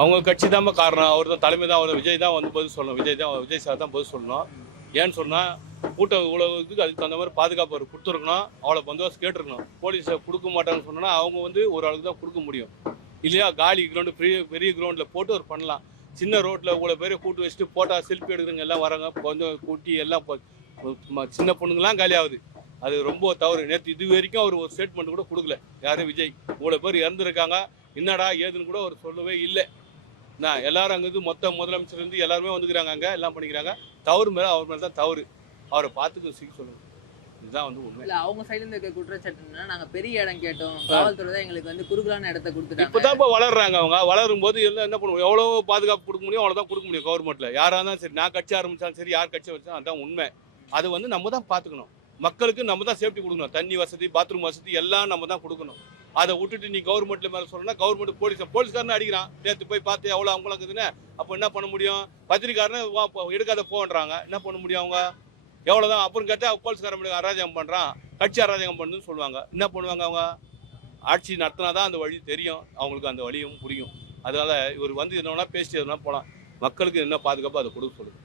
அவங்க கட்சி தான் காரணம். அவர் தான் தலைமை தான். அவர் விஜய் தான் வந்து பதில் சொல்லணும். விஜய் சார் தான் பதில் சொல்லணும். ஏன்னு சொன்னால் கூட்டம் உலகத்துக்கு அதுக்கு தகுந்த மாதிரி பாதுகாப்பு அவர் கொடுத்துருக்கணும். அவ்வளோ பந்தோபஸ்து கேட்டிருக்கணும். போலீஸை கொடுக்க மாட்டாங்கன்னு சொன்னால் அவங்க வந்து ஒரு ஆளுக்கு தான் கொடுக்க முடியும் இல்லையா. காலி கிரவுண்டு பெரிய கிரவுண்டில் போட்டு அவர் பண்ணலாம். சின்ன ரோட்டில் இவ்வளோ பேரை கூட்டு வச்சுட்டு போட்டால் செல்ஃபி எடுக்கிறவங்க எல்லாம் வராங்க. கொஞ்சம் கூட்டி எல்லாம் சின்ன பொண்ணுங்களாம் காலி ஆகுது. அது ரொம்ப தவறு. நேற்று இது வரைக்கும் அவர் ஒரு ஸ்டேட்மெண்ட் கூட கொடுக்கல. யாரும் விஜய் இவ்வளோ பேர் இறந்துருக்காங்க என்னடா ஏதுன்னு கூட அவர் சொல்லவே இல்லை. நான் எல்லாரும் அங்கே மொத்த முதலமைச்சர் இருந்து எல்லாருமே வந்துக்கிறாங்க. அங்கே எல்லாம் பண்ணிக்கிறாங்க. தவறு மேலே அவர் மேலே தான் தவறு. அவரை பார்த்துக்க சீக்கிரம் சொல்லுங்க. இதுதான் வந்து உண்மை. இல்ல அவங்க சைடுல இருக்க குற்றச்சாட்டுன்னா நாங்க பெரிய இடம் கேட்டோம், காவல்துறை தான் எங்களுக்கு வந்து குறுகலான இடத்த கொடுத்துட்டாங்க. இப்பதான் இப்போ வளர்றாங்க. அவங்க வளரும் போது எல்லாம் என்ன பண்ணுவோம், எவ்வளோ பாதுகாப்பு கொடுக்க முடியும் அவ்வளோதான் கொடுக்க முடியும் கவர்மெண்ட்ல. யாராக இருந்தாலும் சரி, நான் கட்சி ஆரம்பிச்சாலும் சரி, யார் கட்சி வச்சாலும் அதுதான் உண்மை. அது வந்து நம்ம தான் பார்த்துக்கணும். மக்களுக்கு நம்ம தான் சேஃப்டி கொடுக்கணும். தண்ணி வசதி, பாத்ரூம் வசதி எல்லாம் நம்ம தான் கொடுக்கணும். அதை விட்டுட்டு நீ கவர்மெண்ட்ல மேலே சொல்லணும்னா கவர்மெண்ட் போலீஸ்காரனு அடிக்கிறான். நேற்று போய் பார்த்து எவ்வளோ அவங்களும் இருக்குதுன்னு. அப்போ என்ன பண்ண முடியும்? பத்திரிக்காரனு எடுக்காத போன்றாங்க. என்ன பண்ண முடியும் அவங்க? எவ்வளோதான். அப்புறம் கேட்டால் போலீஸ்காரன் அராஜகம் பண்ணுறான், கட்சி அராஜகம் பண்ணுன்னு சொல்லுவாங்க. என்ன பண்ணுவாங்க அவங்க? ஆட்சி நடத்தினா தான் அந்த வழி தெரியும் அவங்களுக்கு, அந்த வழியும் புரியும். அதனால இவர் வந்து என்னன்னா பேசிட்டு எதுனா போகலாம். மக்களுக்கு என்ன பாதுகாப்பு அதை கொடுக்க சொல்லுங்க.